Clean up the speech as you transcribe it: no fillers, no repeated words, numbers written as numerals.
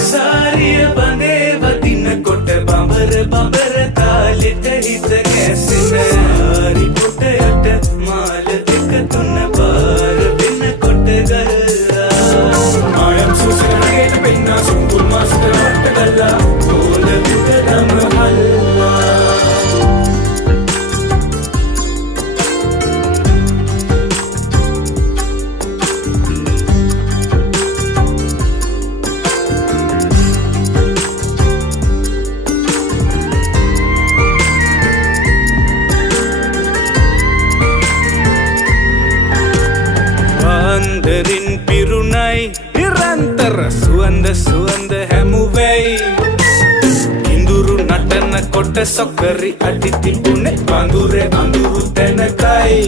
सारिय बंदे वदिन कोट बंबर बंबर तालिट हित गैसिन सारी कोटයට මාල දෙක තුන පාර වෙන කොට ගල්ලා මායම් සුසනගෙන පෙන්නා සුඹුල් මාස්ට වට ගල්ලා ඕන විතරම හල්ලා Andarin pirunai nirantar suanda suanda හැමුවැයි ඉඳුරු නටන කොට සොකරි අඩි තිබුණේ වඳුරේ අඳුරු තැනකයි